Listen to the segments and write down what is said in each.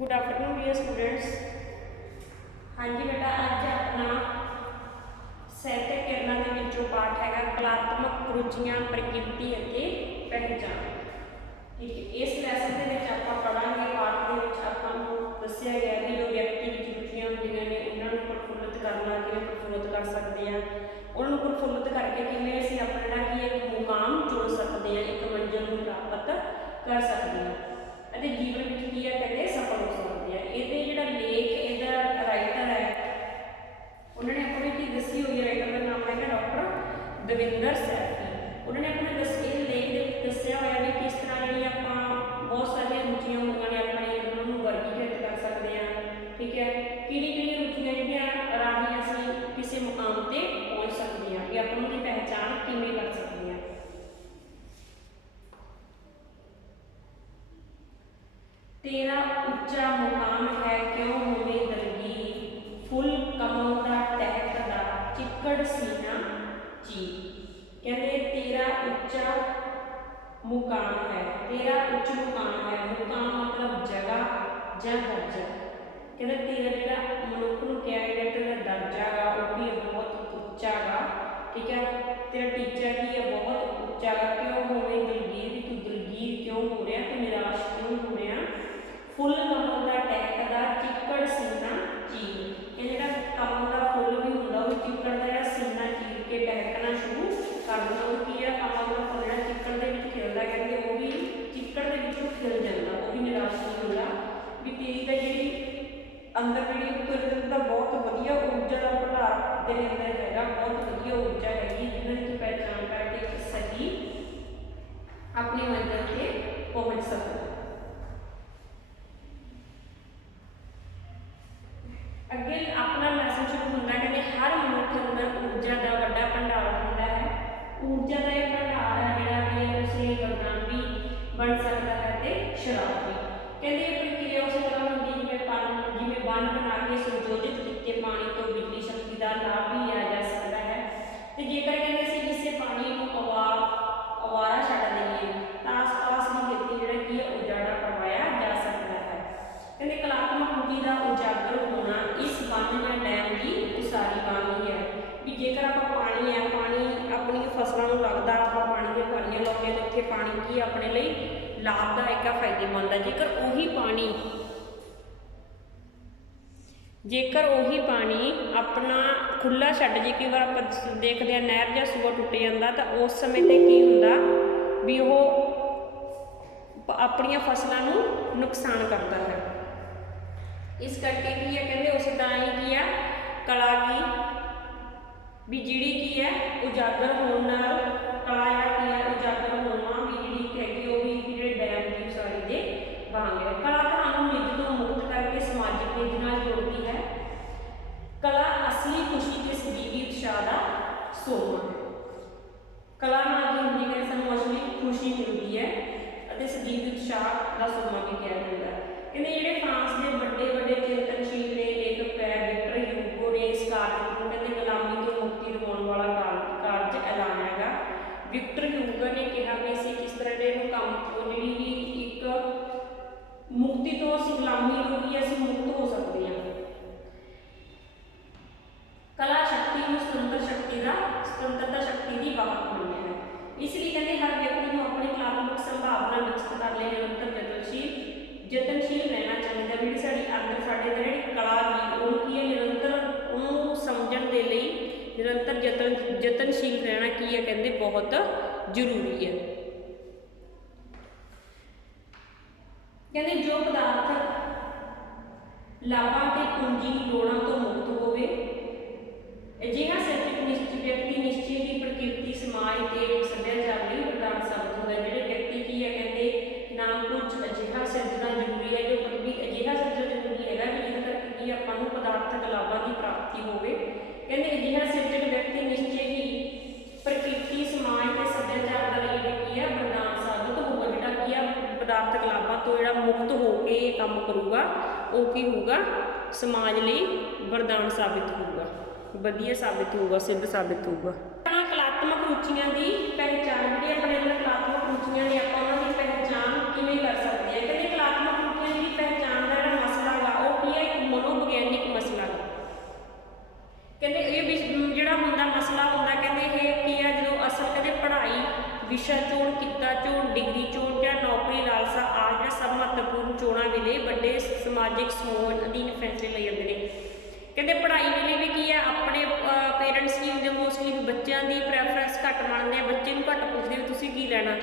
Good afternoon dear students. हाँ जी बेटा, अज अपना साहित्यक किरणा के विचों पाठ है कलात्मक रुचियां प्रकृति और पहचान। ठीक है, इस लैसन के आप पढ़ांगे पाठ के आपको दसिया गया कि जो व्यक्ति रुचियां होंदियां ने उन्होंने प्रफुल्लित करना, किवें प्रफुल्लित कर सकते हैं, उन्होंने प्रफुल्लित करके किवें असीं अपना कि एक मुकाम चुन सकते हैं, एक मंजिल को प्राप्त कर सकते हैं, जीवन में की है कहते सफल हो सकते हैं। ये जो लेख इसका राइटर है उन्होंने अपने की दसी हुई, राइटर का नाम है डॉक्टर दविंदर सैफी। उन्होंने अपने लेख दसिया हुआ भी किस तरह जी आप बहुत सारिया रुचियां होंगे ने अपने उन्होंने वर्गीकृत कर सकते हैं। ठीक है, कि रुचियां जी राही असीं किसी मुकाम पर पहुँच सकते हैं, कि आप उनकी पहचान किमें कर सकते हैं। तेरा उच्चा मुकाम है क्यों होवे दलगी, फुल कमल दा टहकदा चिक्कड़ सीना ची। कहते तेरा उच्चा मुकाम है, तेरा उच्च मुकाम है, मुकाम मतलब जगह या दर्जा। कहते तेरा जो मनुख को क्या है तेरा दर्जा गा वो भी बहुत उच्चा गा। ठीक है, तेरा टीचा की है बहुत उच्चा गा। क्यों होवे दलगीर, भी तू दलगीर क्यों हो रहा, तू निराश क्यों हो रहा। फुल कमल का टहकदा चिक्कड़ सीना चीर, ये जो कमल का फुल भी होंगे वो चिक्कड़ का जो सीना चीर के टहकना शुरू कर देना। वो की है कमल का फुल जो चिक्कड़ के खिलता, कहते वो भी चिक्कड़ के खिल जाता, वो भी निराश नहीं होता। भी तेरी तो जी अंदर जी तुरंत का बहुत वधिया ऊर्जा का भंडार तेरे अंदर है, बहुत वधिया ऊर्जा हैगी जिन्होंने तू पहचान करके सही अपनी मंजिल से पहुँच सकता। अगे अपना लैसन शुरू होंगे कहते हर मनुख अंदर ऊर्जा का बड़ा भंडार होंदा है। ऊर्जा का एक भंडार है जोड़ा कि उसे वरदान भी बन सकता है तो शराब भी। कहते ये प्रक्रिया उस तरह होंगी जिमें बन बना के संयोजित किए पानी तो बिजली शक्ति का लाभ भी लिया जा सकता है। तो जेकर कहते असीं किसी पानी को अवारा छड्ड दईए तो आस पास की खेती जिहड़ा कि उजाड़ा करवाया जा सकता है। कहते कलात्मक रुचि का उजागर होना इस बन या डैम की उसारी वांग है। भी जेकर आप पानी है, पानी अपनी फसलों को लगता, आप पानी की भरियां लाने तो उत्थे पानी की अपने लिए लाभदायक है, फायदेमंद है। जेकर उही पानी अपना खुला छड्ड जे कई बार आप देखते हैं नहर या सूआ टुट जाता तो उस समय ते की हुंदा भी वो अपन फसलों को नुकसान करता है। इस करके की है कहते उस तरह ही की है कला की भी जिहड़ी की है उजागर होने कला की है उजागर होना भी जी हैगी वो भी जिहड़े डैम की उसारी दे वांग है। कला तुहानूं निज तो मुक्त करके समाजिक निज नाल जोड़ती है। कला असली खुशी ते सजीवी उत्साह का सोमा है। कला नाल की हुंदी है सानूं असली खुशी मिलती है और सजीवी उत्साह का सोमा भी कहा जाता है। कहते जिहड़े फ्रांस के बड़े बड़े चिंतनशील ने लेखक है विक्टर ह्यूगो ने इस कार्य को कहते गुलामी तो मुक्ति दिवाउण वाला कार्य ऐलानिया है। विक्टर ह्यूगो ने कहा कि असीं किस तरह के काम जिहड़ी भी एक मुक्ति तो असीं गुलामी तो भी असीं मुक्त हो सकते हैं। कला शक्ति को स्वतंत्रता शक्ति की वाहक बनी है। इसलिए कहते हर व्यक्ति को अपनी कलात्मक संभावना विकसित करने निरंतर यतनशील रहना चाहिए। भी साड़ी अंदर साढ़े जी कला की उनकी है निरंतर उन्होंने समझण के लिए निरंतर यतनशील रहना की है कहते बहुत जरूरी है। कहते जो पदार्थ लाभा के पूंजी लोड़ा तो मुक्त होवे अजिहा व्यक्ति निश्चय ही प्रकृति समाज के सभ्याचार लिए वरदान साबित होगा। जो व्यक्ति की है कहते ना कुछ अजिहा सिरजना जरूरी है, जो भी अजिहा सिरजना जरूरी है कि जिस करके कि अपन पदार्थक लाभा की प्राप्ति होवे। कहते अजिहा सिरजक व्यक्ति निश्चय ही प्रकृति समाज के सभ्याचार का लिए की है वरदान साबित होगा। जोड़ा की है पदार्थक लाभा तो जो मुक्त होकर काम करूगा वो की होगा समाज लिए वरदान साबित होगा, वधिया साबित होगा, सिद्ध साबित होगा। कलात्मक रुचियां की पहचान जी अपने अंदर कलात्मक रुचियां ने आप पहचान किमें कर सकते हैं। कहते कलात्मक रुचियां की पहचान का ਸਭ ਮਹੱਤਵਪੂਰਨ ਚੋਣਾਂ ਵੇਲੇ ਵੱਡੇ ਸਮਾਜਿਕ ਸਮੂਹ ਅਧੀਨ ਫੈਸਲੇ ਲਏ ਜਾਂਦੇ ਨੇ। ਕਹਿੰਦੇ ਪੜ੍ਹਾਈ ਵੇਲੇ ਵੀ ਕੀ ਹੈ, ਆਪਣੇ ਪੇਰੈਂਟਸ ਕੀ ਹੁੰਦੇ ਮੋਸਟਲੀ ਬੱਚਿਆਂ ਦੀ ਪ੍ਰੈਫਰੈਂਸ ਘੱਟ ਮੰਨਦੇ ਆ, ਬੱਚੇ ਨੂੰ ਘੱਟ ਪੁੱਛਦੇ ਵੀ ਤੁਸੀਂ ਕੀ ਲੈਣਾ।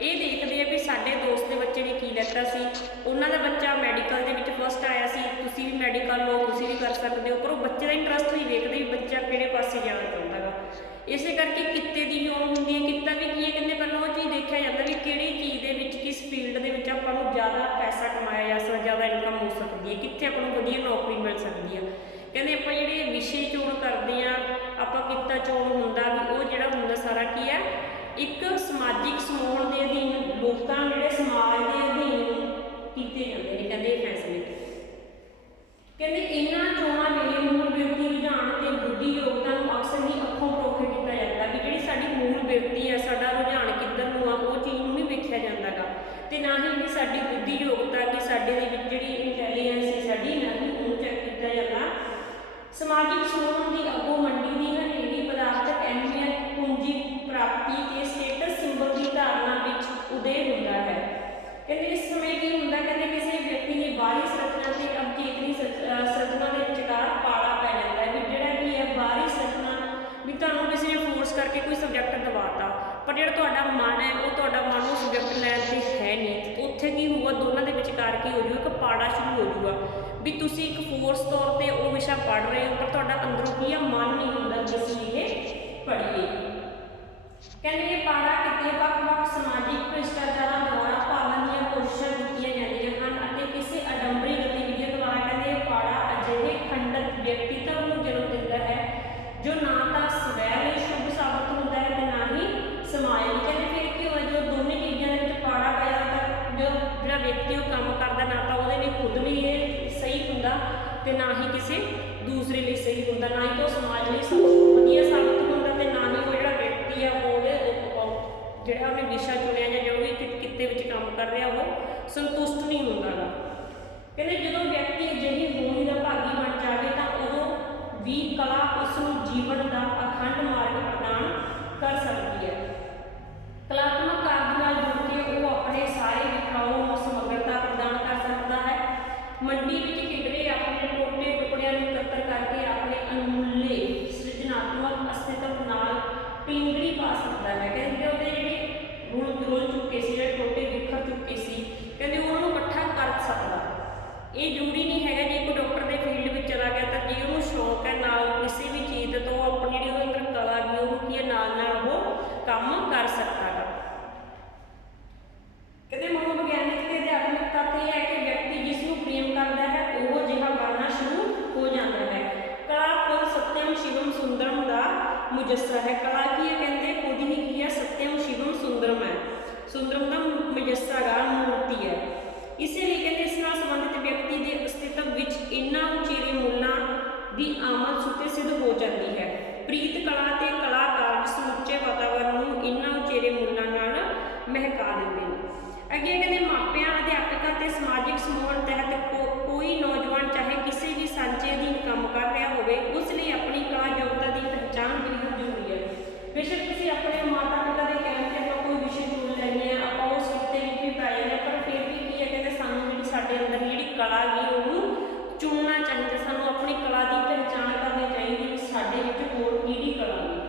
ਇਹ ਦੇਖਦੇ ਆ ਵੀ ਸਾਡੇ ਦੋਸਤ ਦੇ ਬੱਚੇ ਨੇ ਕੀ ਲੈਤਾ ਸੀ, ਉਹਨਾਂ ਦਾ ਬੱਚਾ ਮੈਡੀਕਲ ਦੇ ਵਿੱਚ ਫਸਟ ਆਇਆ ਸੀ, ਤੁਸੀਂ ਵੀ ਮੈਡੀਕਲ ਲਓ, ਤੁਸੀਂ ਵੀ ਕਰ ਸਕਦੇ ਹੋ। ਪਰ ਉਹ ਬੱਚੇ ਦਾ ਇੰਟਰਸਟ ਨਹੀਂ ਵੇਖਦੇ ਵੀ ਬੱਚਾ ਕਿਹੜੇ ਪਾਸੇ ਜਾਣਾ ਚਾਹੁੰਦਾ ਗਾ। ਇਸੇ ਕਰਕੇ ਕਿੱਤੇ ਦੀ ਚੋਣ ਹੁੰਦੀ ਹੈ। ਕਿੱਤਾ ਵੀ ਕੀ ਹੈ, ਕਹਿੰਦੇ ਪਹਿਲਾਂ ਉਹ ਚੀਜ਼ ਦੇਖਿਆ ਜਾਂਦਾ ਵੀ ਕਿਹੜੀ ਚੀਜ਼ ਦੇ ਵਿੱਚ, ਕਿਸ ਫੀਲਡ ਦੇ ਵਿੱਚ ਆਪਾਂ ਨੂੰ ਜ਼ਿਆਦਾ ਪੈਸਾ ਕਮਾਇਆ ਜਾ ਸਕਦਾ, ਜ਼ਿਆਦਾ ਇਨਕਮ ਹੋ ਸਕਦੀ ਹੈ, ਕਿੱਥੇ ਆਪਾਂ ਨੂੰ ਵਧੀਆ ਨੌਕਰੀ ਮਿਲ ਸਕਦੀ ਹੈ। ਕਹਿੰਦੇ ਆਪਾਂ ਜਿਹੜੇ ਵਿਸ਼ੇ ਚੋਣ ਕਰਦੇ ਹਾਂ, ਆਪਾਂ ਕਿੱਤਾ ਚੋਣ ਹੁੰਦਾ ਵੀ ਉਹ ਜਿਹੜਾ ਹੁੰਦਾ ਸਾਰਾ ਕੀ ਹੈ, ਇੱਕ ਸਮਾਜਿਕ ਸਮੂਹ ਦੇ ਅਧੀਨ ਲੋਕਾਂ ਜਿਹੜੇ ਸਮਾਜ ਦੇ ਅਧੀਨ ਕੀਤੇ ਜਾਂਦੇ ਨੇ। ਕਹਿੰਦੇ ਇਹ ਫੈਸਲੇ ਕਹਿੰਦੇ ਇਹਨਾਂ ਚੋਣਾਂ ਵੇਲੇ ਮੂਲ ਵਿਅਕਤੀ ਰੁਝਾਨ ਤੇ ਬੁੱਧੀ ਯੋਗਤਾ ਨੂੰ ਅਕਸਰ ਹੀ ਅੱਖੋਂ ਪਰੋਖੇ ਕੀਤਾ ਜਾਂਦਾ ਵੀ ਜਿਹੜੀ ਸਾਡੀ ਮੂਲ ਵਿਅਕਤੀ ਹੈ, ਸਾਡਾ ਰੁਝਾਨ ਕਿੱਧਰ ਨੂੰ ਆ, ਉਹ ਚੀਜ਼ ਨੂੰ ਨਹੀਂ ਵੇਖਿਆ ਜਾਂਦਾ ਗਾ। ਤੇ ਨਾ ਹੀ ਵੀ ਸਾਡੀ ਬੁੱਧੀ ਯੋਗਤਾ ਕਿ ਸਾਡੇ ਦੇ ਵਿੱਚ ਜਿਹੜੀ ਇੰਟੈਲੀਜੈਂਸ ਹੈ ਸਾਡੀ, ਨਾ ਹੀ ਉਹਨੂੰ ਚੈੱਕ ਕੀਤਾ ਜਾਂਦਾ। ਸਮਾਜਿਕ ਸਮੂਹਾਂ ਦੀ ਅੱਗੋਂ ਮੰਡੀ ਦੀ ਹਨੇਰੀ ਪਦਾਰਥਕ ਅਹਿਮੀਅਤ, ਪੂੰਜੀ ਪ੍ਰਾਪਤੀ ਤੇ ਸਟੇਟਸ ਸਿੰਬਲ ਦੀ ਧਾਰਨਾ ਵਿੱਚ ਉਦੇ ਹੁੰਦਾ ਹੈ। ਕਹਿੰਦੇ ਇਸ ਸਮੇਂ ਕੀ ਹੁੰਦਾ, ਕਹਿੰਦੇ ਕਿਸੇ ਵਿਅਕਤੀ ਦੀ ਬਾਹਰੀ ਸੰਰਚਨਾ ਤੇ ਅਵਚੇਤਨੀ ਸੰਰਚਨਾ ਦੇ ਵਿਚਕਾਰ ਪਾੜਾ ਪੈ ਜਾਂਦਾ ਹੈ। ਵੀ ਜਿਹੜਾ ਕੀ ਹੈ ਬਾਹਰੀ ਸੰਰਚਨਾ, ਵੀ ਤੁਹਾਨੂੰ ਕਿਸੇ ਨੇ ਫੋਰਸ ਕਰਕੇ ਕੋਈ ਸਬਜੈਕਟ ਦਵਾਤਾ, ਪਰ ਜਿਹੜਾ ਤੁਹਾਡਾ ਮਨ ਹੈ ਉਹ ਤੁਹਾਡਾ ਮਨ ਉਹ ਸਬਜੈਕਟ ਲੈਣ ਤੇ ਹੈ ਨਹੀਂ। ਉੱਥੇ ਕੀ ਹੋਊਗਾ, ਦੋਨਾਂ ਦੇ ਵਿਚਕਾਰ ਕੀ ਹੋ ਜਾਊਗਾ, ਇੱਕ ਪਾੜਾ ਸ਼ੁਰੂ ਹੋ ਜਾਊਗਾ ਵੀ ਤੁਸੀਂ ਇੱਕ ਫੋਰਸ ਤੌਰ ਤੇ ਉਹ ਵਿਸ਼ਾ ਪੜ੍ਹ ਰਹੇ ਹੋ, ਪਰ ਤੁਹਾਡਾ ਅੰਦਰੋਂ ਕੀ ਆ, ਮਨ ਨਹੀਂ ਹੁੰਦਾ ਕਿ ਅਸੀਂ ਇਹ ਪੜ੍ਹੀਏ। ਕਹਿੰਦੇ ਇਹ ਪਾੜਾ ਕਿਤੇ ਵੱਖ-ਵੱਖ ਸਮਾਜਿਕ ਭ੍ਰਿਸ਼ਟਾਚਾਰਾਂ ਦੁਆਰਾ ਪਾਲਣ ਦੀਆਂ ਕੋਸ਼ਿਸ਼ਾਂ ਕੀਤੀਆਂ ਜਾਂਦੀਆਂ ਹਨ ਅਤੇ ਕਿਸੇ ਅਡੰਬਰੀ ਗਤੀਵਿਧੀਆਂ ਦੁਆਰਾ ਕਹਿੰਦੇ ਇਹ ਪਾੜਾ ਅਜਿਹੇ ਖੰਡਿਤ ਵਿਅਕਤੀਤਵ ਨੂੰ ਜਨਮ ਦਿੰਦਾ ਹੈ ਜੋ ਨਾ ਤਾਂ ਸਵੈ ਲਈ ਸ਼ੁਭ ਸਾਬਤ ਹੁੰਦਾ ਹੈ ਤੇ ਨਾ ਹੀ ਸਮਾਜ ਲਈ। ਕਹਿੰਦੇ ਫਿਰ ਕੀ ਹੋਇਆ, ਜੋ ਦੋਵੇਂ ਚੀਜ਼ਾਂ ਦੇ ਵਿੱਚ ਪਾੜਾ ਪਿਆ ਤਾਂ ਜੋ ਜਿਹੜਾ ਵਿਅਕਤੀ ਉਹ ਕੰਮ ਕਰਦਾ, ਨਾ ਤਾਂ ਉਹਦੇ ਲਈ ਖੁਦ ਲਈ ਇਹ ਸਹੀ ਹੁੰਦਾ ਤੇ ਨਾ ਹੀ ਕਿਸੇ ਦੂਸਰੇ ਲਈ ਸਹੀ ਹੁੰਦਾ, ਨਾ ਹੀ ਉਹ ਸਮਾਜ ਲਈ ਵਧੀਆ ਸਾਬਤ ਹੁੰਦਾ ਤੇ ਨਾ ਹੀ ਉਹ ਜਿਹੜਾ ਵਿਅਕਤੀ ਹੈ ਉਹਦੇ ਜਿਹੜਾ ਉਹਨੇ ਵਿਸ਼ਾ ਚੁਣਿਆ ਜਾਂ ਜੋ ਵੀ ਕਿੱਤੇ ਵਿੱਚ ਕੰਮ ਕਰ ਰਿਹਾ ਉਹ ਸੰਤੁਸ਼ਟ ਨਹੀਂ ਹੁੰਦਾ ਗਾ। ਕਹਿੰਦੇ ਜਦੋਂ ਵਿਅਕਤੀ ਅਜਿਹੀ ਹੋਣੀ ਦਾ ਭਾਗੀ ਬਣ ਜਾਵੇ ਤਾਂ ਉਦੋਂ ਵੀ ਕਲਾ ਉਸ ਨੂੰ ਜੀਵਨ ਦਾ ਅਖੰਡ ਮਾਰਗ ਪ੍ਰਦਾਨ ਕਰ ਸਕਦੀ ਹੈ। ਕਲਾਤਮਕ ਕਾਰਜ ਨਾਲ ਜੁੜ ਕੇ ਉਹ ਆਪਣੇ ਸਾਰੇ ਵਿਖਾਉ ਨੂੰ ਸਮਗਰਤਾ ਪ੍ਰਦਾਨ ਕਰ ਸਕਦਾ ਹੈ। ਮੰਡੀ ਵਿੱਚ ਖਿਡਰੇ ਆਪਣੇ ਟੋਟੇ ਟੁਕੜਿਆਂ ਨੂੰ ਇਕੱਤਰ ਕਰਕੇ ਆਪਣੇ ਅਨਮੁੱਲੇ ਸਿਰਜਣਾਤਮਕ ਅਸਤਿਤਵ ਨਾਲ ਪਿੰਗੜੀ ਪਾ ਸਕਦਾ ਹੈ। ਕਹਿੰਦੇ ਉਹਦੇ ਜਿਹੜੇ ਰੁਲ ਚੁੱਕੇ ਸੀ, ਜਿਹੜੇ ਟੋਟੇ ਵਿਖਰ ਚੁੱਕੇ ਸੀ, ਕਹਿੰਦੇ ਉਹਨਾਂ ਨੂੰ ਇਕੱਠਾ ਕਰ ਸਕਦਾ। ਇਹ ਜ਼ਰੂਰੀ ਨਹੀਂ ਹੈਗਾ ਜੇ ਕੋਈ ਡਾਕਟਰ ਦੇ ਫੀਲਡ ਵਿੱਚ ਚਲਾ ਗਿਆ ਤਾਂ ਜੇ ਉਹਨੂੰ ਸ਼ੌਕ ਹੈ ਨਾਲ ਕਿਸੇ ਵੀ ਚੀਜ਼ ਤੋਂ ਆਪਣੀ ਜਿਹੜੀ ਉਹਦੇ ਅੰਦਰ ਕਲਾ ਗਈ ਉਹਨੂੰ ਕੀ ਹੈ ਨਾਲ ਉਹ ਕੰਮ ਕਰ ਸਕਦਾ ਹੈ। ਕਹਿੰਦੇ ਮਨੋਵਿਗਿਆਨਿਕ ਤੇ ਅਧਿਆਤਮਿਕ ਤੱਥ ਇਹ ਹੈ ਕਿ ਵਿਅਕਤੀ ਜਿਸ ਨੂੰ ਪ੍ਰੇਮ ਕਰਦਾ ਹੈ ਉਹ ਜਿਹਾ ਬਣਨਾ ਸ਼ੁਰੂ ਹੋ ਜਾਂਦਾ ਹੈ। ਕਲਾ ਖੁਦ ਸਤਿਅਮ ਸ਼ਿਵਮ ਸੁੰਦਰਮ ਦਾ ਮੁਜੱਸਾ ਹੈ। ਕਲਾ ਕੀ ਹੈ, ਕਹਿੰਦੇ ਖੁਦ ਹੀ ਕੀ ਹੈ, ਸਤਿਅਮ ਸ਼ਿਵਮ ਸੁੰਦਰਮ ਹੈ, ਸੁੰਦਰਮ ਦਾ ਮੁਜੱਸਾ ਗਾ, ਮੂਰਤੀ ਹੈ। ਇਸੇ ਲਈ ਕਹਿੰਦੇ ਇਸ ਨਾਲ ਸੰਬੰਧਿਤ ਵਿਅਕਤੀ ਦੇ ਅਸਤਿਤਵ ਵਿੱਚ ਇਹਨਾਂ ਉਚੇਰੇ ਮੁੱਲਾਂ ਦੀ ਆਮਦ ਸੁਤੇ ਸਿੱਧ ਹੋ ਜਾਂਦੀ ਹੈ। ਪ੍ਰੀਤ ਕਲਾ ਤੇ ਕਲਾਕਾਰ ਸਮੁੱਚੇ ਵਾਤਾਵਰਨ ਨੂੰ ਇਹਨਾਂ ਉਚੇਰੇ ਮੁੱਲਾਂ ਨਾਲ ਮਹਿਕਾ ਦਿੰਦੇ ਨੇ। ਅੱਗੇ ਕਹਿੰਦੇ ਮਾਪਿਆਂ, ਅਧਿਆਪਕਾਂ ਤੇ ਸਮਾਜਿਕ ਸਮੂਹਾਂ ਤਹਿਤ ਕੋਈ ਨੌਜਵਾਨ ਚਾਹੇ ਕਿਸੇ ਵੀ ਸਾਂਝੇ ਅਧੀਨ ਕੰਮ ਕਰ ਰਿਹਾ ਹੋਵੇ, ਉਸ ਲਈ ਆਪਣੀ ਕਲਾ ਯੋਗਤਾ ਦੀ ਪਹਿਚਾਣ ਬਹੁਤ ਜ਼ਰੂਰੀ ਹੈ। ਬੇਸ਼ੱਕ ਤੁਸੀਂ ਆਪਣੇ ਮਾਤਾ ਪਿਤਾ ਦੇ ਕਹਿਣ ਤੇ ਆਪਾਂ ਕੋਈ ਵਿਸ਼ੇ ਚੁਣ ਲੈਂਦੇ ਹਾਂ, ਆਪਾਂ ਉਸ ਕਿੱਤੇ ਵਿੱਚ ਵੀ ਪਾਏ ਨੇ, ਪਰ ਫਿਰ ਵੀ ਕੀ ਹੈ, ਕਹਿੰਦੇ ਸਾਨੂੰ ਜਿਹੜੀ ਸਾਡੇ ਅੰਦਰ ਜਿਹੜੀ ਕਲਾ ਗਈ ਉਹਨੂੰ ਚੁਣਨਾ ਚਾਹੀਦਾ। ਸਾਨੂੰ ਆਪਣੀ ਕਲਾ ਦੀ ਪਹਿਚਾਣ ਕਰਨੀ ਚਾਹੀਦੀ ਵੀ ਸਾਡੇ ਵਿੱਚ ਹੋਰ ਕਿਹੜੀ ਕਲਾ ਹੈ।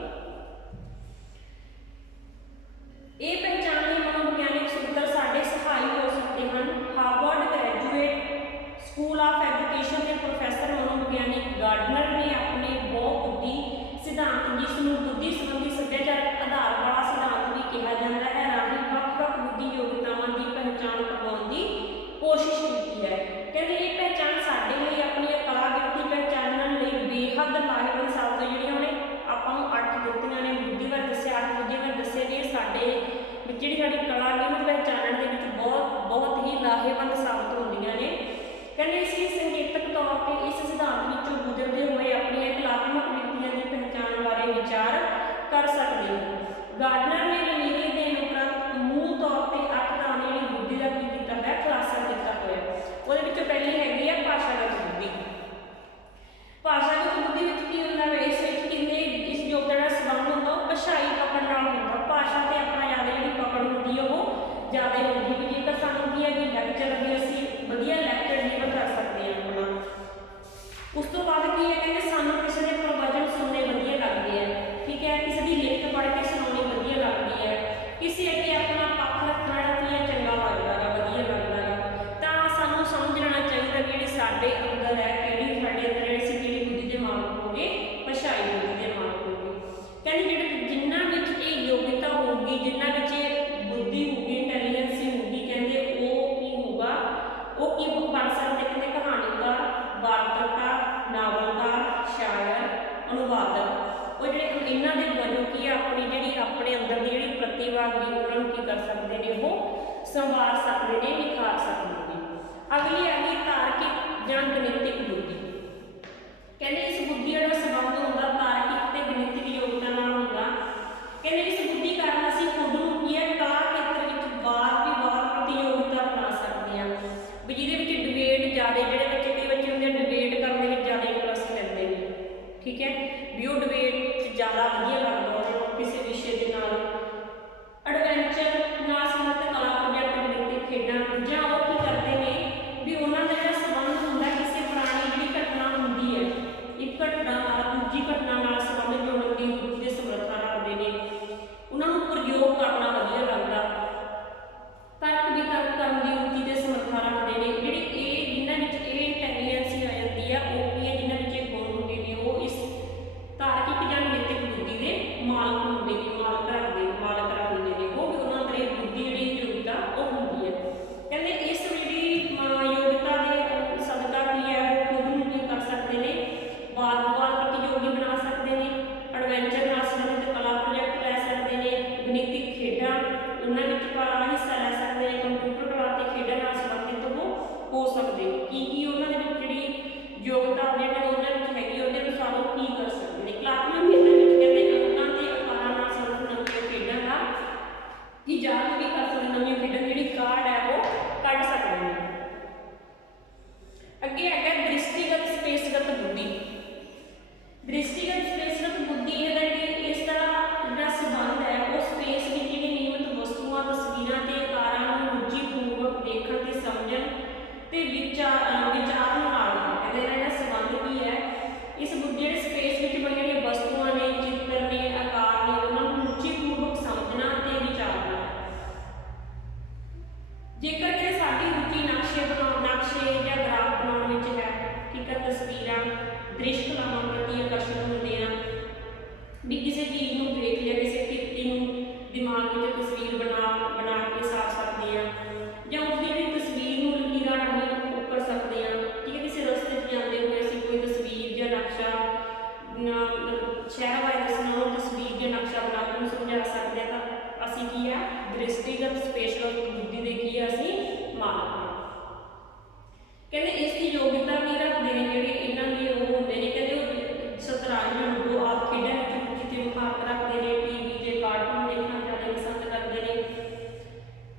ਇਹ ਪਹਿਚਾਣ ਲਈ ਮਨੋਵਿਗਿਆਨਿਕ ਸੂਤਰ ਸਾਡੇ ਸਹਾਈ ਹੋ ਸਕਦੇ ਹਨ। Harvard graduate school of education ਦੇ ਪ੍ਰੋਫੈਸਰ ਮਨੋਵਿਗਿਆਨਿਕ ਗਾਰਡਨਰ ਨੇ ਆਪਣੇ ਬਹੁ-ਬੁੱਧੀ ਸਿਧਾਂਤ, ਜਿਸ ਨੂੰ ਬੁੱਧੀ ਸੰਬੰਧੀ ਸੱਭਿਆਚਾਰਕ ਆਧਾਰ ਵਾਲਾ ਸਿਧਾਂਤ ਵੀ ਕਿਹਾ ਜਾਂਦਾ ਹੈ, ਰਾਹੀਂ ਵੱਖ-ਵੱਖ ਬੁੱਧੀ ਯੋਗਤਾਵਾਂ ਦੀ ਪਹਿਚਾਣ ਕਰਵਾਉਣ ਦੀ ਕੋਸ਼ਿਸ਼ ਕੀਤੀ ਹੈ। ਕਹਿੰਦੇ ਇਹ ਪਹਿਚਾਣ ਸਾਡੇ ਲਈ ਆਪਣੀਆਂ ਕਲਾ ਵਿਅਕਤੀ ਪਹਿਚਾਣਨ ਲਈ ਬੇਹੱਦ ਲਾਹੇਵੰਦ ਸਾਬਤ ਹੈ। ਜਿਹੜੀਆਂ ਉਹਨੇ ਆਪਾਂ ਨੂੰ 8 ਦਿੱਤੀਆਂ ਨੇ, ਬੁੱਧੀ ਬਾਰੇ ਦੱਸਿਆ, 8 ਬੁੱਧੀ ਬਾਰੇ ਦੱਸਿਆ ਵੀ ਇਹ ਸਾਡੇ ਵਿੱਚ ਜਿਹੜੀ ਸਾਡੀ ਕਲਾ ਹੈ ਉਹਨੂੰ ਪਹਿਚਾਣਨ ਦੇ ਵਿੱਚ ਬਹੁਤ ਹੀ ਲਾਹੇਵੰਦ ਸਾਬਤ ਹੁੰਦੀਆਂ ਨੇ। ਕਹਿੰਦੇ ਅਸੀਂ ਸੰਕੇਤਕ ਤੌਰ ਤੇ ਇਸ ਸਿਧਾਂਤ ਵਿੱਚੋਂ ਗੁਜ਼ਰਦੇ ਹੋਏ ਆਪਣੀਆਂ ਕਲਾਤਮਕ ਵਿਅਕਤੀਆਂ ਦੀ ਪਹਿਚਾਣ ਬਾਰੇ ਵਿਚਾਰ ਕਰ ਸਕਦੇ ਹਾਂ। ਗਾਰਡਨਰ ਨੇ ਲਮੀਰੀ ਦੇਣ ਉਪਰੰਤ ਮੂਲ ਤੌਰ ਤੇ 8 ਤਰ੍ਹਾਂ ਦੀ ਜਿਹੜੀ ਬੁੱਧੀ ਦਾ ਕੀ ਕੀਤਾ ਹੋਇਆ, ਖੁਲਾਸਾ ਕੀਤਾ ਹੋਇਆ। ਉਹਦੇ ਵਿੱਚੋਂ ਪਹਿਲੀ ਹੈਗੀ ਹੈ ਭਾਸ਼ਾਗਤ ਬੁੱਧੀ। ਭਾਸ਼ਾਗਤ ਬੁੱਧੀ ਵਿੱਚ ਕੀ ਹੁੰਦਾ ਹੈ, ਇਸ ਵਿੱਚ ਕਿੰਨੇ ਇਸ ਯੋਗਤਾ ਦਾ ਸੰਬੰਧ ਹੁੰਦਾ ਉਹ ਭਾਸ਼ਾਈ ਪਕੜ ਨਾਲ ਹੁੰਦਾ। ਭਾਸ਼ਾ ਤੇ ਆਪਣਾ ਜ਼ਿਆਦਾ ਜਿਹੜੀ ਪਕੜ ਹੁੰਦੀ ਹੈ ਉਹ ਜ਼ਿਆਦਾ ਹੁੰਦੀ ਹੈ। ਵੀ ਜੇਕਰ ਸਾਨੂੰ ਕੀ ਹੈ ਕਿ ਲੈਕਚਰ उस तो बाद की है कहते सानू किसी के प्रवचन सुनने वधिया लगते हैं, ठीक है, किसी की लिखत पढ़ के सुनानी वधिया लगती है, किसी अगे अपना पक्ष रखना की है चंगा लगता है, वधिया लगता है। तो सानू समझ लेना चाहिए कि जी साडे अंदर है कि साडे अंदर असीं किहड़ी बुद्धि के मालक होगे, भाषाई बुद्धि के मालक होगे। कहते जिहड़े जिन्हां विच ये योग्यता होगी, जिन्हां विच ये बुद्धि होगी, इंटैलीजेंसी होगी, कहते वो की होगा, वो की बन सकते, कहते कहानीकार, वार्ताकार, नावलकार, शायर, अनुवादक। वो जो इन्हों के वजों की अपनी जी अपने अंदर की जी प्रतिभा की उन्होंने की कर सकते हैं, वो संवार सकते हैं, निखार सकते हैं। अगली आ गई तार्किक या गणितिक बुद्धि। कहते इस बुद्धि का संबंध होता तार्किक और गणितिक योग्यता नाल होंदा। कहते इस बुद्धि कारण असीं खुद नूं की है कला खेत्र विच वाद विवाद प्रतियोगिता बना सकते हैं, भी जिहदे विच डिबेट ज़्यादा, जिहड़े बच्चे कई बच्चे होंदे डिबेट करने में ज़्यादा इंटरस्ट लैंदे ने, ठीक है, भी वो डिबेट ज़्यादा वधिया लगदा उन्हां नूं किसी विषय दे नाल। एडवेंचर नाल संबंधित कला प्रोजैक्ट गणितिक खेडां जां वो की करदे ने भी उन्हां दा जिहड़ा संबंध हुंदा किसी पुरानी जिहड़ी घटना हुंदी है, एक घटना नाल दूजी घटना नाल संबंध जोड़न दी बुद्धि दे समर्था रखदे ने, उन्हां नूं प्रयोग करना वधिया लगदा, तर्क वितर्क करन दी रुचि ते समर्था रखदे ने। जिहड़ी ये जिन्हां विच ये इंटैलीजेंसी आ जांदी है वो की है जिन्हां विच गुण हुंदे ने वो इस तार्किक जां गणितिक बुद्धि दे मालक हुंदे ने, मालक रखदे ने, वो भी उन्हां दे बुद्धि जिहड़ी योग्यता वो हुंदी है। कहंदे इस जिहड़ी योग्यता दे सदका की है वो खुद नूं की कर सकदे ने, वाद विवाद प्रतियोगी बना सकते हैं, एडवेंचर नाल संबंधित कला प्रोजैक्ट लै सकते हैं, गणितिक खेडां उन्हां विच हिस्सा लै सकते हैं, कंप्यूटर कला ते खेडां नाल संबंधित वो हो सकते की उन्हां दे विच जिहड़ी योग्यता जिहड़ी उन्हां विच हैगी उहदे अनुसार वो की कर सकते हैं। कलात्मक खेडां विच कहंदे अंकां ते आकारां नाल संबंधित नवीं खेडां दा की जात भी कर सकते, नवीं खेडां जिहड़ी कार्ड है वो कढ सकते हैं। अगे है दृष्टिगत स्पेसगत बुद्धि। दृष्टिगत स्पेसगत बुद्धि इसका जो संबंध है वो स्पेस में जी नियमित वस्तुओं तस्वीरों के आकारों रुचिपूर्वक देखने ते समझण ते विचारन नाल है। कहते संबंध की है इस बुद्धि स्पेस में बनी हुई वस्तुओं ने, चित्र ने, आकार ने, उन्होंने रुचिपूर्वक समझना ते विचारना। जेकर कि साडी रुचि नक्शे या ग्राफ बनाने में है, ठीक है, तस्वीरां दृश्य कलावां प्रति आकर्षण होंदे हैं, भी किसी चीज़ को देख लिया, किसी किरती दिमाग में तस्वीर बना के सार सकते हैं, या उसकी भी तस्वीर को लकीरां राहीं कर सकते हैं, ठीक है, किसी रस्ते जाते हुए असीं कोई तस्वीर या नक्शा शहर बारे दसना हो, तस्वीर या नक्शा बना के समझा सकते हैं, तो असीं की है दृष्टिगत स्पेशगत बुद्धि दे की है असीं मालक हां। कहते इसकी योग्यता भी रखते हैं जिहड़े इन्हां दे वो होंदे ने, कहते शतरंज लूडो आप खेडां विच रुचि ते मुहारत रखते हैं, टीवी ते कार्टून देखना ज़्यादा पसंद करते हैं।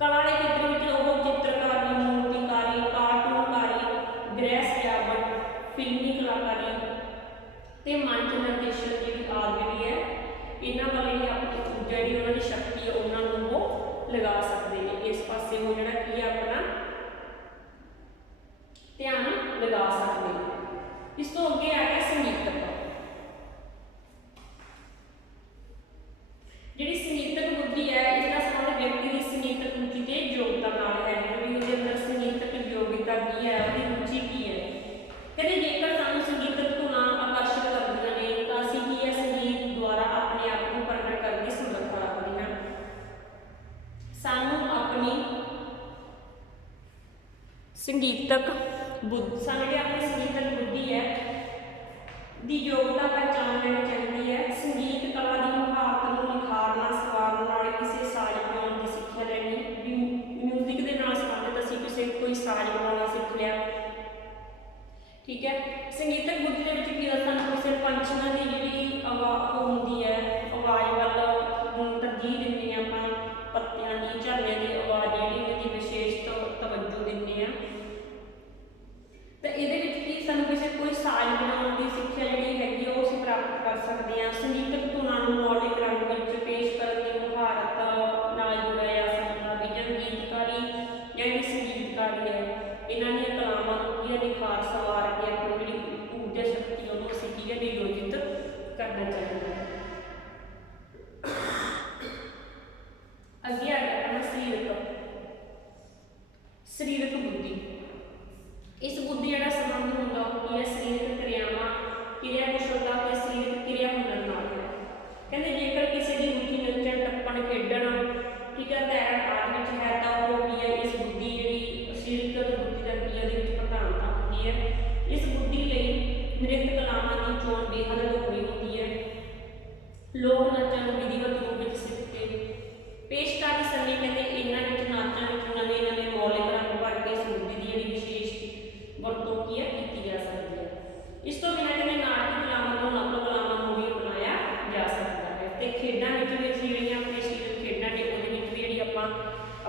कला के खेत्र में वो चित्रकारी, मूर्तिकारी, कार्टूनकारी, गृह सजावट, फिल्मी कलाकारी ते मंच निर्देशन जी आदि भी है, इन्हां वाले भी अपनी ऊर्जा जी उन्होंने शक्ति है उन्होंने वो लगा सकते हैं, इस पासे वो जिहड़ा की है अपना ध्यान लगा सकते हैं। इस तो अगे आ गया संगीतक। जिहड़ी संगीतक बुद्धि है इसका संबंध व्यक्ति की संगीतक रुचि के योग्यता नाल है, जिहड़ी उसके अंदर संगीतक योग्यता की है, उसकी रुचि की है। कहते जेकर सानू संगीतक धुनां आकर्षित करदियां ने तां असीं की है संगीत द्वारा अपने आप को प्रगट करने की समर्था रखते हैं। सानू अपनी संगीतक बुद्धि अपनी संगीतक बुद्धि है दी योग्यता पहचान लेनी चाहिए है। संगीत कला की मुहारत को निखारना सवारन किसी साज बनाने की सिक्ख्या लेनी, म्यूजिक के नाल संबंधित असीं किसी कोई साज बनाना सीख लिया, ठीक है। संगीतक बुद्धि के विच की सानू किसी पंछियों की जिहड़ी आवाज़ होंदी है आवाज़ वाल तरजीह दिंदे हैं, आपां पत्तियां की झरने की आवाज़ जिहड़ी विशेष तवज्जो दिंदे हैं। तो ये सानू किसी कोई साज बनाने की सिक्ख्या जी हैगी वो असीं प्राप्त कर सकते हैं। संगीतक धुनां नूं मौलिक रंग विच पेश करने की मुहारत नाल जुड़िया जा सकता भी, जां गीतकारी या संगीतकारी है, इन्हां दीयां कलावां नूं निखार सवार के अपनी जिहड़ी ऊर्जा ठीक है नियोजित करना चाहिए। अगे आ गया अपना सरीरक बुद्धि। इस बुद्धि जिहड़ा संबंध हुंदा ओह की है सरीरक क्रियावां क्रिया कुशलता ते सरीरक क्रिया हुनर नाल है। कहते जेकर किसी की रुचि नचण टप्पण खेडण ठीक है तैरन आदि विच है तां ओह की है इस बुद्धि जिहड़ी सरीरक बुद्धि दा की है इहदे विच प्रधानता हुंदी है। इस बुद्धि लई नृत्य कलावां दी चोण बेहद ढुकवी हुंदी है। लोक नाचां नूं विधिवत रूप विच सिੱਖ के पेशकारी समय कहते इन्हां विच नाचां विच नਵੇਂ नਵੇਂ मौलिक रंग भर के इस बुद्धि दी जिहड़ी विशेष वरतों की है की जा सकती है। इस तो बिना कहते नाटक कलावां तो नव कलावां नूं भी अपनाया जा सकता है ते खेडां विच भी असीं जिहड़ियां अपनी सरीरक खेडां ने उहदे विच भी जिहड़ी आपां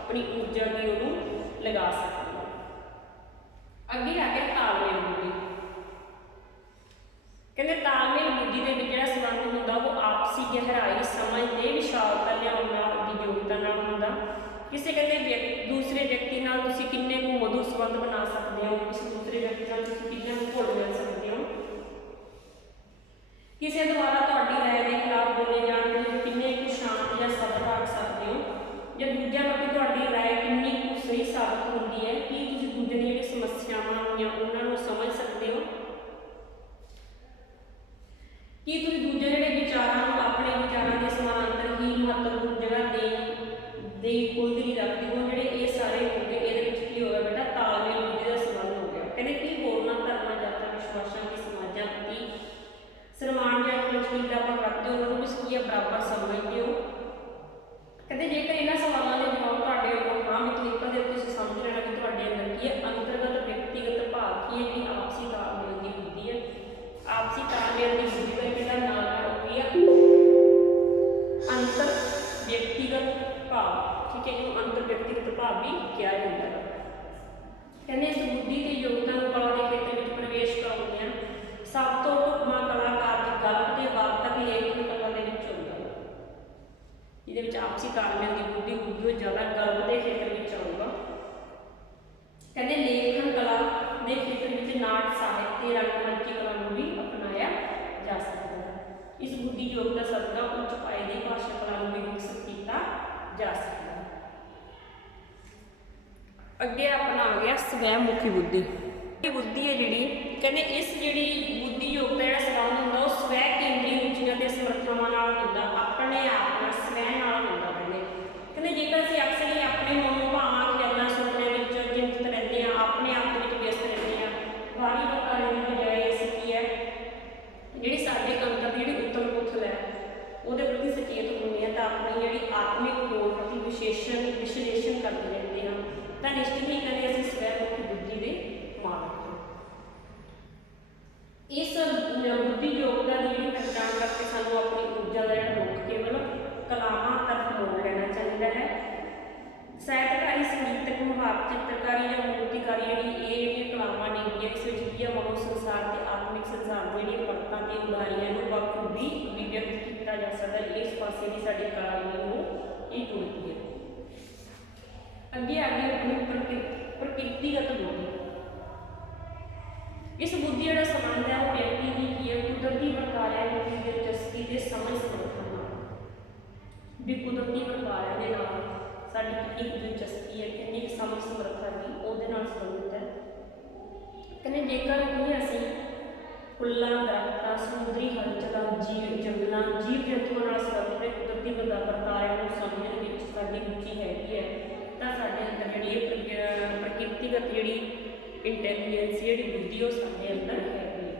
अपनी ऊर्जा दी ओहनूं लगा सकते हैं। अगे आ गया तालमेल बुद्धि। कहते तालमेल बुद्धि के जिहड़ा संबंध हुंदा वो आपसी गहराई समझ ते विशालता लियाउण दी योग्यता नाल हुंदा। किसी कहते दूसरे व्यक्ति नाल तुसीं किन्ने कुछ मधुर संबंध बना सकते हो, किसी दूसरे व्यक्ति नाल तुसीं किन्ने कुछ घुल मिल सकते हो, किसी द्वारा तुहाडी राय के खिलाफ बोले जाण ते किन्ने कुछ शांत या सब्र रख सकते हो, या दूजा प्रति तुहाडी राय किन्नी कुछ सही साबित होंदी है कि तुसीं दूजे दी जिहड़ी समस्यावां या उन्हां नूं समझ सकते हो, कि तुसीं दूजे जिहड़े विचारां नूं अपने विचारां के समानांतर ही महत्वपूर्ण जगह दे खुद ही रखते हो। जिहड़े ये सारे हो गए इहदे विच की होगा बेटा तालमेल बुद्धि का संबंध हो गया। कहते कि होरनां धर्मां जातां विश्वासां की समाजां प्रति सन्मान या लचकीला पर रखते हो उन्होंने भी की बराबर समझते हो। कहते जेकर इन्हां सवालों के जवाब तुहाडे कोल हाँ विच निकलदे हो तुसीं समझ लेना कि तुहाडे अंदर की है अंतर्गत व्यक्तिगत भाव की है कि आपसी तालमेल की बुद्धि है। आपसी तालमेल की बुद्धि का जिहड़ा नाम है वो की है अंतर व्यक्तिगत भाव। ठीक है जो अंतर व्यक्तिगत भाव भी किया जाता है। कहते इस बुद्धि की योग्यता को कला के खेत्र में प्रवेश कराउंदे हैं। सब तो ढुकवां कलाकार दी गल्प ते वार्तक लेखन कला दे विच हुंदा है। इहदे विच आपसी तालमेल की बुद्धि होगी वो ज़्यादा गल्प के खेत्र में आऊगा। कहते लेखन कला के खेत्र में नाट साहित्य रंगमंची कला को भी अपनाया जा सकता है। इस बुद्धि योग्यता सदका उच्च पाए की भाषा कला को भी विकसित किया जा सकता है। अगे अपना आ गया स्वैमुखी बुद्धि। बुद्धि है जिहड़ी कहते इस जिहड़ी बुद्धि योग्यता जिहड़ा संबंध हुंदा वो स्वै केंद्री रुचियां ते समर्थावां नाल हुंदा, अपने आप नाल स्वै नाल हुंदा। कहते जेकर असीं अक्सर ही अपने मनोभावां ख्यालां सुपने विच चिंतित रहिंदे हां, अपने आप दे विच व्यस्त रहिंदे हां, बाहरी बकारे दी बजाय असीं की है जिहड़ी साडे अंदर दी जिहड़ी उथल पुथल है ਉਹਦੇ ਪ੍ਰਤੀ सचेत होंगे हैं तो अपनी जी आत्मिक होड़ प्रति विश्लेषण करते रहते हैं तो निश्चित ही करें असं स्वैमुखी बुद्धि के मालक हैं। इस बुद्धि योग्यता की जी पहचान करके सानू अपनी ऊर्जा का जो रोक केवल कलावां तरफ मोड़ लेना चाहिए है। साहित्यकारी संगीतक मुहार चित्रकारी या मूर्तिकारी जी ये कलावां ने इस मनो संसार के आत्मिक संसार की जी परतां ते उदारियां नूं बखूबी अभिव्यक्त किया जा सकता है। इस पासे भी साडी कला ये जुड़ती है। अगे आगे अपनी प्रकृतिगत बुद्धि। इस बुद्धि जिहड़ा संबंध है वो व्यक्ति की है कुदरती प्रकारों की दिलचस्पी ते समझ समर्था भी कुदरती प्रकारों के नाल साडी कितनी दिलचस्पी है कितनी समझ समर्था की उहदे नाल संबंधित है। कहते जेकर भी असीं फुल्लां दरख्तां समुद्री हलचलां जीव जंगलां जीव जंतुओं नाल संबंधित कुदरती प्रकारों को समझण विच साडी रुचि हैगी है तो साडे अंदर जिहड़ी प्रकृतिगत जिहड़ी इंटैलीजेंस जिहड़ी बुद्धि वो साडे अंदर हैगी है।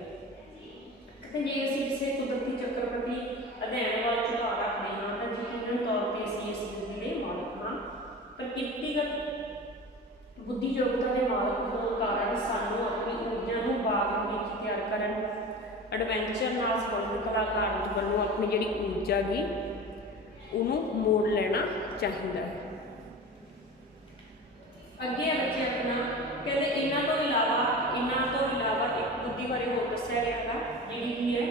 कहते जे असीं किसी कुदरती चक्कर प्रति अध्ययन वाल झुकाव रखते हाँ तो यकीनन तौर पर असीं इस बुद्धि के मालक हाँ। प्रकृतिगत बुद्धि योग्यता के मालक होने कारण सानू अपनी ऊर्जा को बागबानी तैयार करन एडवेंचर नाल संबंधित कलाकार वालों अपनी जिहड़ी ऊर्जा गी उन्होंने मोड़ लेना चाहिए है। अगे बच्चे अपना कहते इन्हां तो इलावा एक बुद्धि बारे होर दस्सिया गया है जिहड़ी की है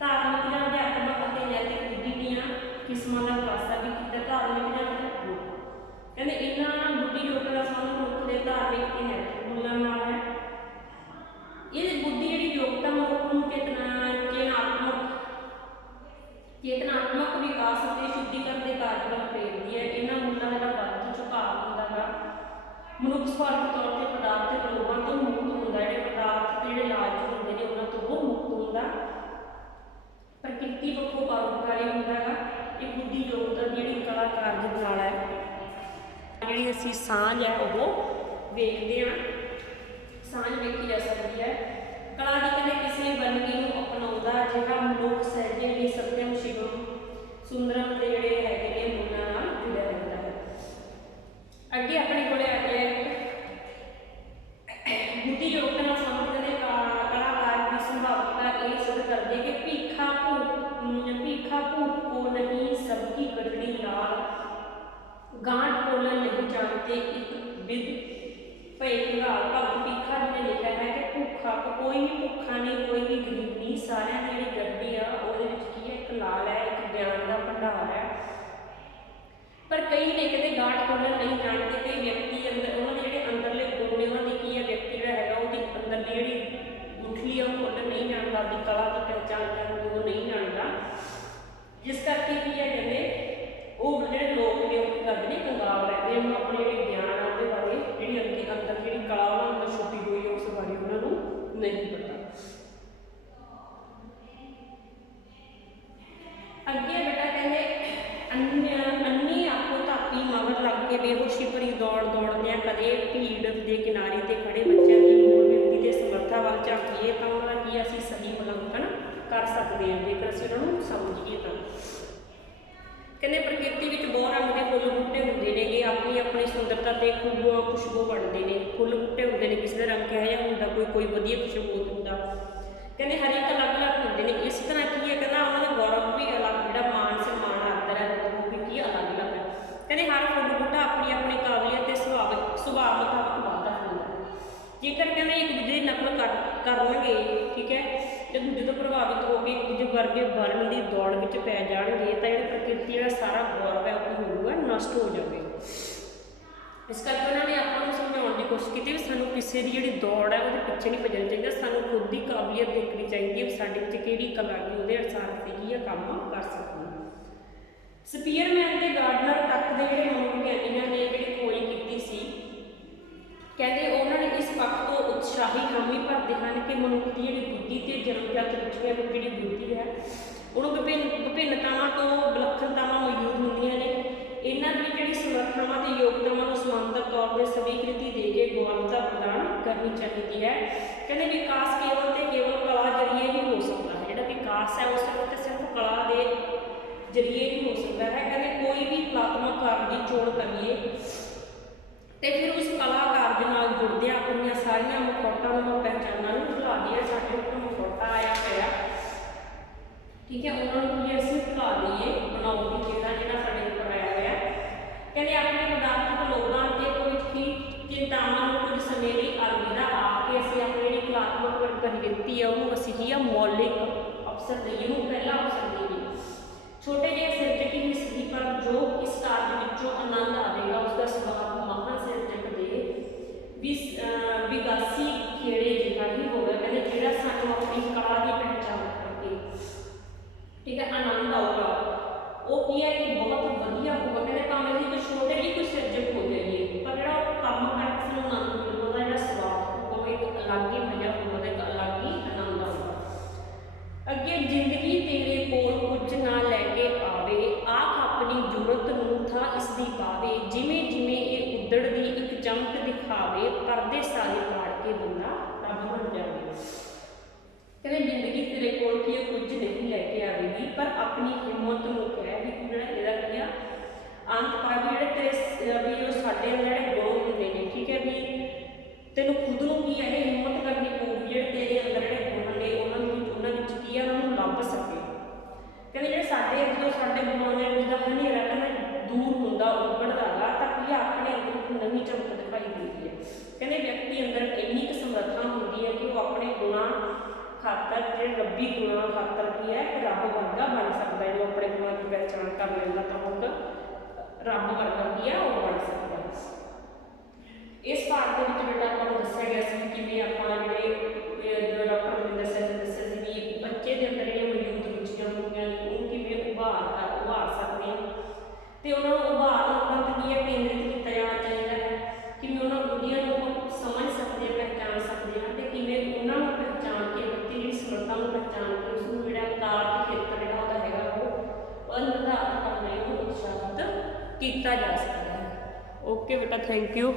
धार्मिक या अध्यात्मक और नैतिक बुद्धि दीयां किस्मां दा खुलासा भी किया। धार्मिक या कहते इन्हां बुद्धि योग्यता का संबंध मनुख के धार्मिक ते नैतिक मूल्यों नाल है। ये बुद्धि जिहड़ी योग्यता मनुख नूं चेतना तौर पर पदार्थ के लोभां तो मुक्त होता है, पदार्थ के जो लालच होंगे ने उन्होंने तो वो मुक्त होता, प्रकृति पक्षों परोपकारी होता है। ये बुद्धि योगता की जी कला कार्य नाल है जी असी सांझ है वो वेखते हैं, सांझ वेखी जा सकती है। कला की कहते किसी बनगी को अपनाता जिहा मनुख सहजे ही सत्यम शिवम सुंदरम के जोड़े है मूलों नाल जुड़िया रहता है। अगे अपने को आ गया बुद्धि योगता नाल समझते हैं कलाकार की संभावना ये सिद्ध करती है कि भीखा भूख को नहीं सबकी गठड़ी लाल गांठ बोलन नहीं जानते एक विद भैया भगत भीखा जी ने लिखा है कि भूखा कोई भी भूखा नहीं, कोई भी गरीब नहीं, सारिया की जी गड्डी आ की है एक लाल है, एक ज्ञान का भंडार है। पर कई ने कहते गांठ बोलन नहीं जानते, कई व्यक्ति अंदर उन्होंने जो अंदरले गुण ने उन्होंने की है व्यक्ति जो है वो अंदरली जी गुठली है बोलन नहीं जानता, अपनी कला की पहचान करनी वो नहीं जानता, जिस करके की है कहते वो जो लोग ने करते हैं कंगाल रहते हैं, अपने जो ज्ञान है उसके बारे जी अंदर जी कला उन्होंने छुपी हुई है उस बारे उन्होंने नहीं पता। अगे बेटा कहते अन्नी आपको धापी मगर लग के बेहोशी भरी दौड़ दौड़ने कदे भीड़ के किनारे से खड़े बच्चों की मूल व्यक्ति के समर्था वाल झाकीए तो उन्होंने की असी सही मुलांकन कर सकते हैं जेकर असीं उन्होंने समझिए तो। कहते प्रकृति में बहुत रंग के फुल बूटे होंगे ने अपनी अपनी सुंदरता से खूब खुशबू बढ़ते हैं, फुल बूटे होंगे ने किसी का रंग कह होंगे कोई वधिया खुशबू होंगे, कहते हर एक अलग अलग होंगे ने। इस तरह की है कहना उन्होंने गौरव भी अलग जो मान सम्मान आदर है वो भी की अलग अलग है। कहते हर फुल बूटा अपनी अपनी काबलियत सुभाव मुताबिक वाधा होता है, जेकर कहते एक दूसरे नकल करनगे ठीक है जो दूजे तो प्रभावित हो गए एक दूजे वर्गे बनने की दौड़ में पै जाएंगे तो जो प्रकृति का सारा गौरव है वो होगा नष्ट हो जाए। इस करके उन्होंने आपको समझाने की कोशिश की भी सूँ किसी की जी दौड़ है वो पिछे नहीं भजना चाहिए, सूँ खुद की काबलियत देखनी चाहिए साढ़े कि कला की वो अनुसार से ही काम कर सकते हैं। स्पीयरमैन के गार्डनर तक के जो मनोविज्ञानियों ने जी खोज की सी कहते उन्होंने इस पक्ष तो उत्साही हामी भरते हैं कि मनुख की जी बुद्धि तो जन्मजात रुचियां जी बुद्धि है उन्होंने विभिन्नतावां तो विलक्षणतावां मौजूद होंदियां ने, इन्हां दी जिहड़ी समर्थावां ते योग्यतावां नूं समांतर तौर पर स्वीकृति दे के गुणवत्ता प्रदान करनी चाहिए है। कहते विकास केवल तो केवल कला जरिए ही हो सकता है, जिहड़ा विकास है वो सिर्फ कला के जरिए ही हो सकता है। कहते कोई भी कलात्मक कार्य की चोण करिए तो फिर उस कलाकार के नाल जुड़दे अपन सारिया मुखौटा पहचाना भुला दिए, साढ़े उपर मुखौटा आया पाया ठीक है उन्होंने असीं भुला दईए बनाओ की चेहरा जो साढ़े उपर आया हुआ। कहते अपने पदार्थक लोगों के भविष्य चिंतावां कुछ समय लिए अलविदा आके असीं अपनी जी कलात्मक प्रवृत्ति है वो असीं ही मौलिक अवसर दईए, पहला अवसर दईए। छोटे जे सिरजक ही सही पर जो इस कार्य विचों आनंद आएगा उसका स्वभाव महान सिरजक दे विगासी खेड़े जिहा ही होगा। कहते जिहड़ा सानूं अपनी कला की पहचान करके ठीक है आनंद आऊगा वो की है कि बहुत वधिया होगा। कहते भावें असीं कोई छोटे जी कोई सिरजक हो जाइए पर जो काम करके सानूं आनंद मिलूगा जो स्वाद होगा वो एक अलग ही मजा होगा, एक अलग ही आनंद आऊगा। अगे जिंदगी तेरे कोल कुछ ना लैके आवे आख अपनी जरूरत नूं था इसदी पावे जिमें जिमें ये उदड़दी एक चमक दिखावे परदे सारे पाड़ के बंदा रब बन जाए। कहते जिंदगी तेरे कोल की कुछ नहीं लैके आवेगी पर अपनी हिम्मत नूं कह भी तू जो इहदा की अंत पा भी जो तेरे भी जो साडे जो गुण होंदे ने ठीक है भी तेनों खुद नूं की है हिम्मत करनी पऊगी जो तेरे अंदर जो गुण ने उन्होंने की है उन्होंने लभ सके। कहते जो साढ़े जो साढ़े गुणों ने उसका हनेरा कहना दूर होंदा उभरदा गा तो की अपने अंदर एक नवीं चमक दिखाई देती है। कहते व्यक्ति अंदर इन्नी क समर्था होंदी है कि वो अपने गुणों खातर जो रब्बी गुणों खातर की है रब वर्गा बन सकता है, जो अपने गुणों की पहचान कर लेंदा तो वो रब वर्गा की है वो बन सकता है। इस पाठ के बेटा आपको दस्या गया सी कि आप जो डॉक्टर रविंदर सर ने दस्या सी भी बच्चे के अंदर जो मौजूद रुचियां होंगे उन्हें उभार सकते हैं तो उन्होंने उभार उपरंत की है केंद्रित किया जाना चाहिए है कि उन्होंने बुद्धियां ਕੀਤਾ ਜਾ ਸਕਦਾ ਹੈ। ਓਕੇ ਬੇਟਾ, ਥੈਂਕ ਯੂ।